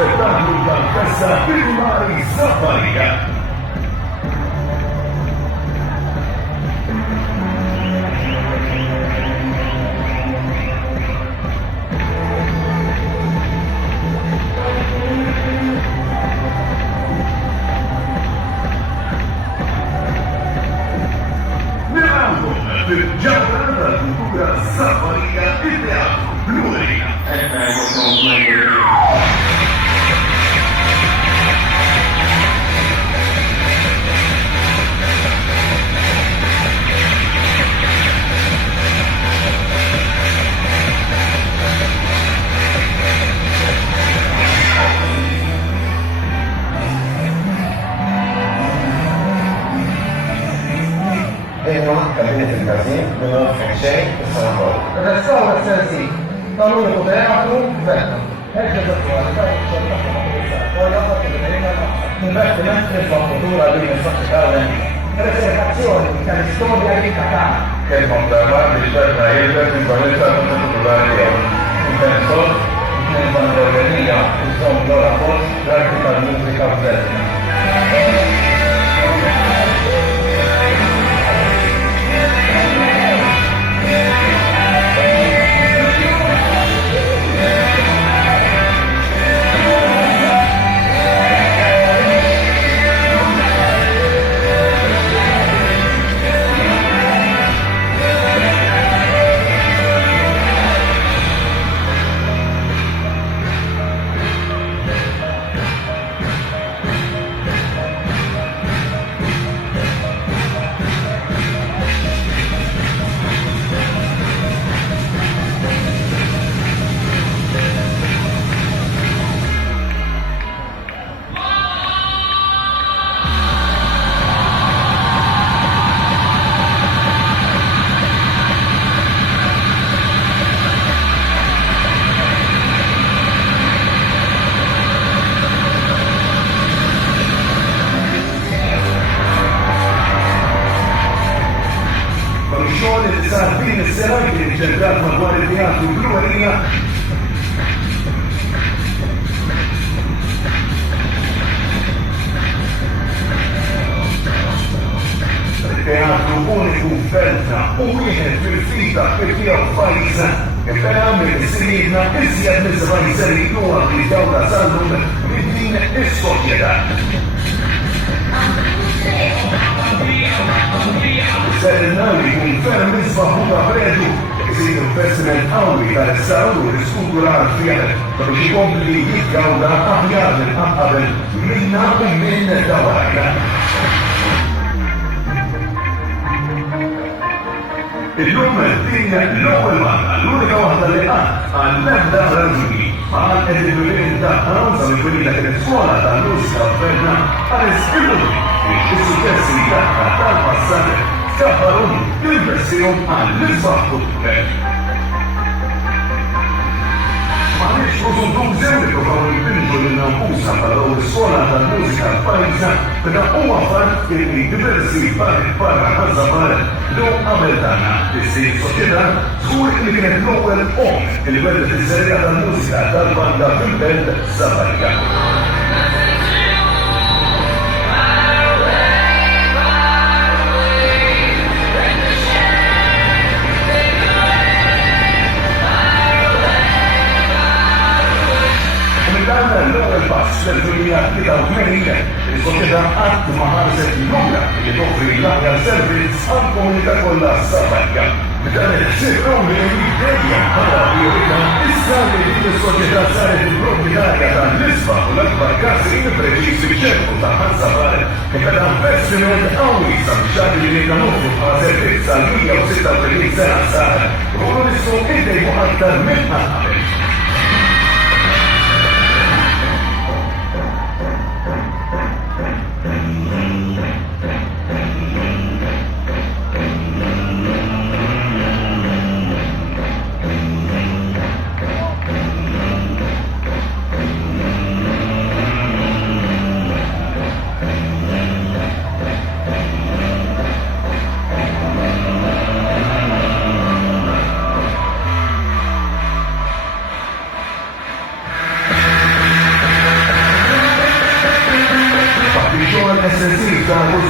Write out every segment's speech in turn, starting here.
spettacolo dal Filmari Zapparia. Giornata della cultura Zapparia e teatro Blu Arena. Prima cabinete di casino, numero 6 e sanatorio. Restaurazione sì, l'unico teatro, bello. È il giocatore, poi ho fatto investimento in cultura di una società presentazioni di tale storia di Catania. Che conferma rispetto a il principalmente al punto culturale di oggi. In penso, in pantelleria, il son d'ora post, pratica musica zero. Fine serale che incentrato a guardare il teatro Blu Arena. Teatro unico offerta, un'unica perfetta per chi ha paese che veramente si veda e si è messa a inserire nuova attività da salute, medicina e società. Serenali conferma svaputa predu che si confessano aurita e saluto e scultura fiale per i compiti di cauda a piade a avel minna e menne da vaga. Il nome tiene l-ewwel marra l-unika waħda li għall-ebda raġuni għal ed-diventa għanza minn quelli kienet skola tal-Luska Ferna għal-iskiluni il-successi tal-passat kaparum il-versijon għall-izbaħ Għalix użuntum zewri provaw il-bintu l-nampusa pala skola tal-mużika pajza beda u għafar li diversi barra għazzabar l għabel dana l-istin soċieta zgur li kienet l-ewwel li bedet il-serja tal-mużika tal-banda fil-belt Zapparia. L-ewwel pass l-2083 il-soċjetà qatt ma ħarset l-lura li toffri l-aħjar servizz għall-komunità kollha Zapparia. Dan il-ħsieb hawn li dejjem bħala priorità issa li din is-soċjetà saret il-proprjetarja tal-isba u l-akbar kasri preċiżi b'ċerku ta' Zapparia li kellha investiment qawwi sabiex li nibda nofru bħala servizz għal 136 sena sar u nistgħu intejbu aktar minn qabel.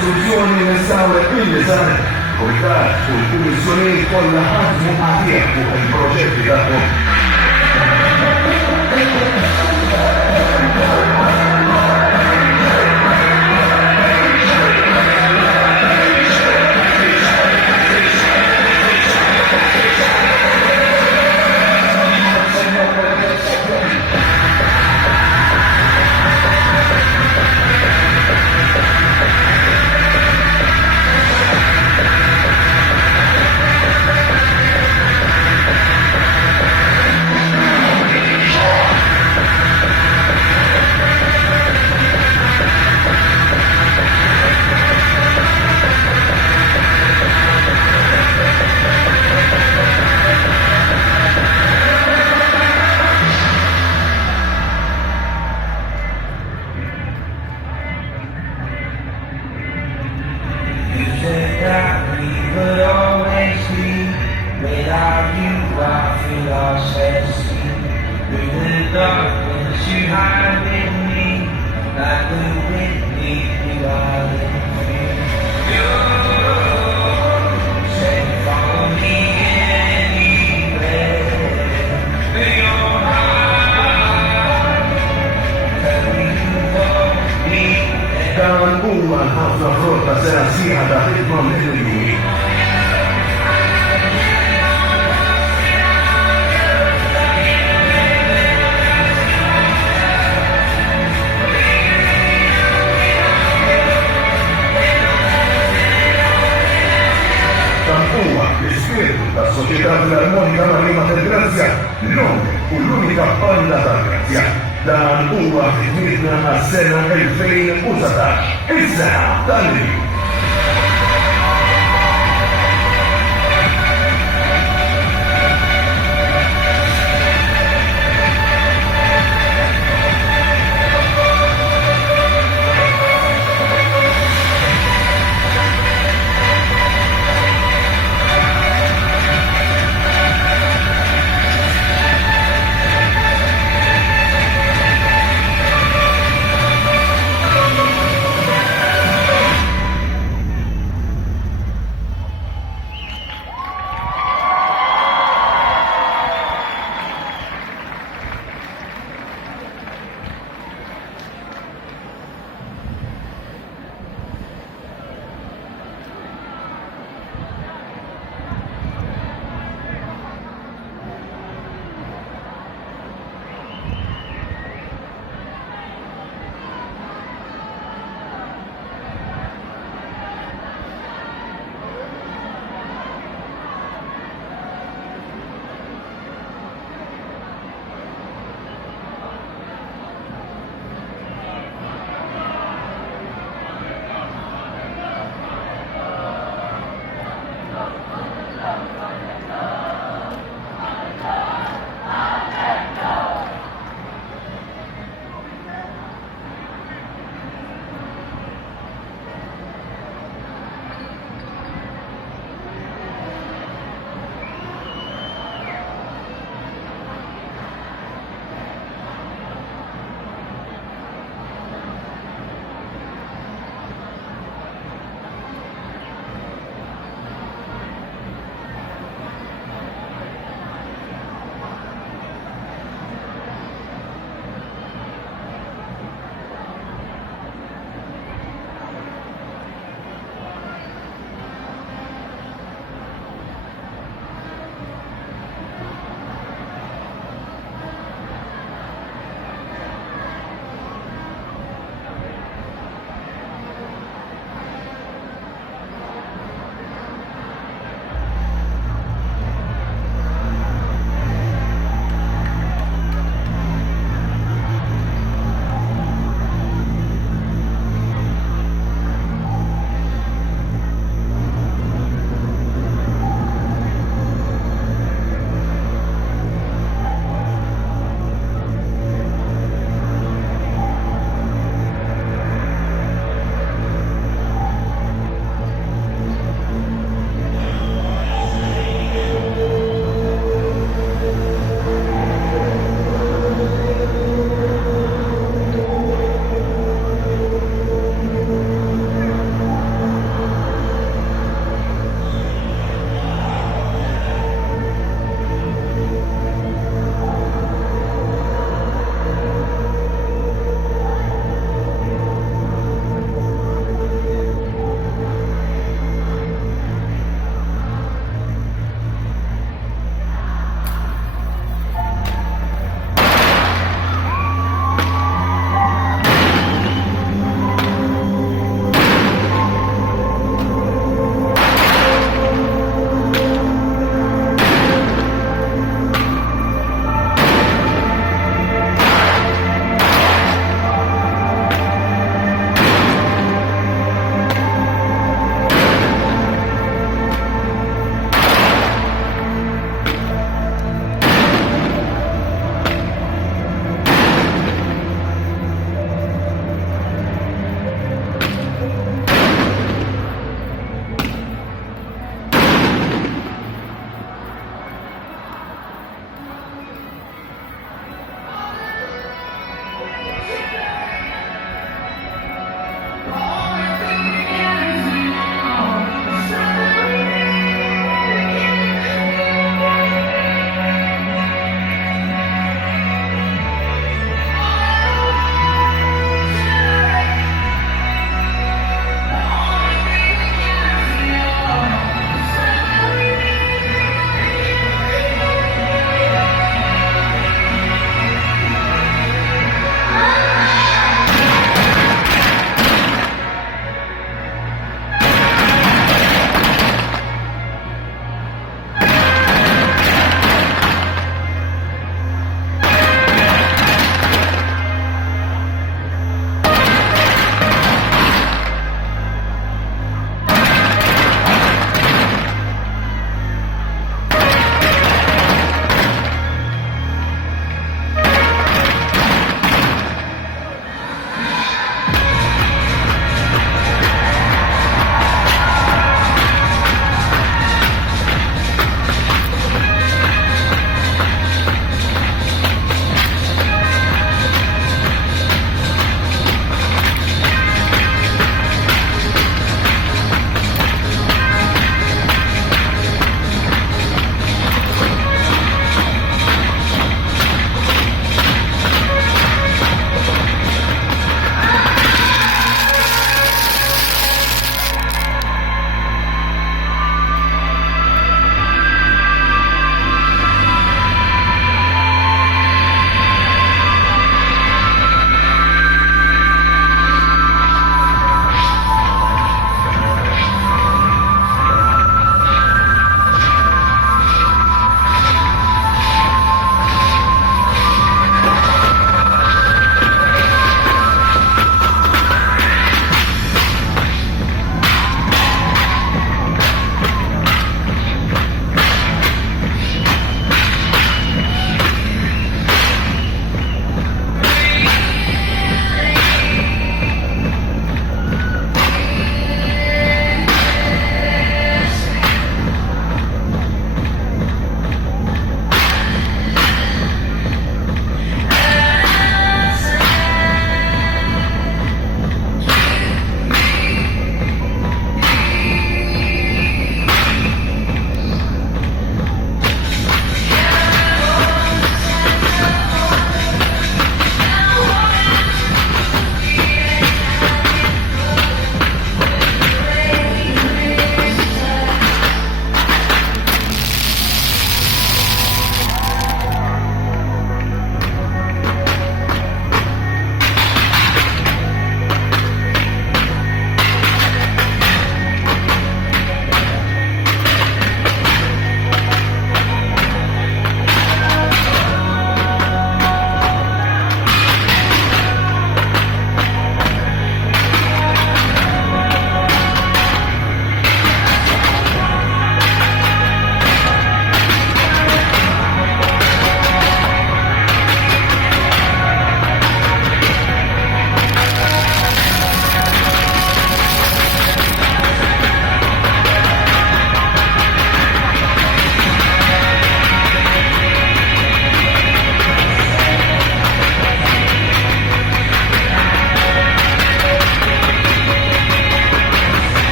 kostruzzjoni nistgħu illi saret Komitat u l-Kummissjonijiet kollha ħadmu aħjar fuq il-proġetti tagħhom. That we would always be. Without you, I feel lost at sea. Through the darkness, you hide with me. Like the wind, you are the wind. You say, follow me anywhere. Your heart, tell me you won't be there. Dan huwa ħafna frotta sena sieħa ta' ħidma mill-jumi. Dan huwa l-ispirtu tas-Soċjetà Filarmonika Marrima tal-Grazja, l-nome u l-unika banda tal-Grazja. Dan huwa ħidmitna għas-sena 2019, is-sena tal-Rim.